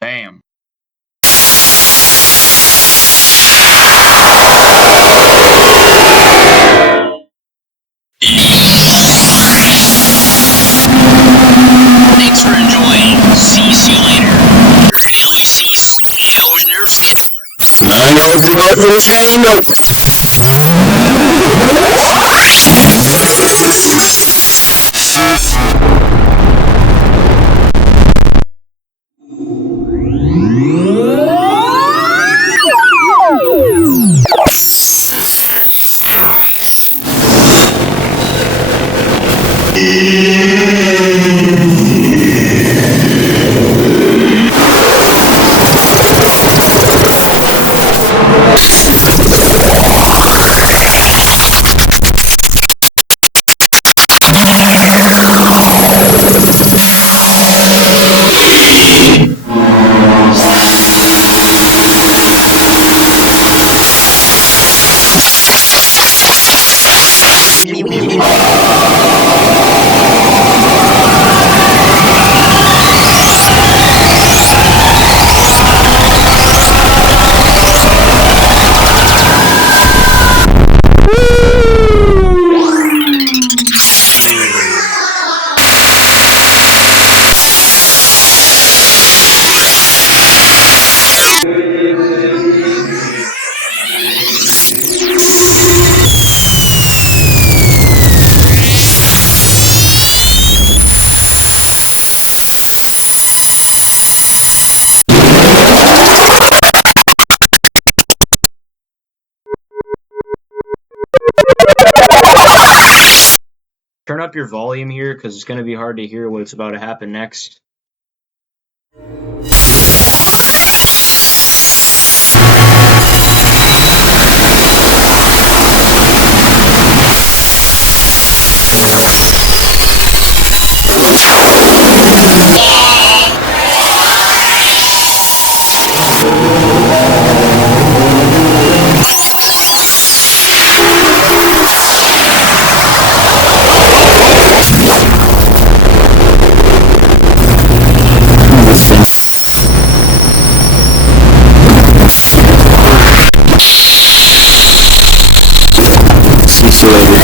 Damn. Thanks for enjoying. See you later. Your daily cease. I know what was hanging over. Turn up your volume here, because it's going to be hard to hear what's about to happen next. See you later.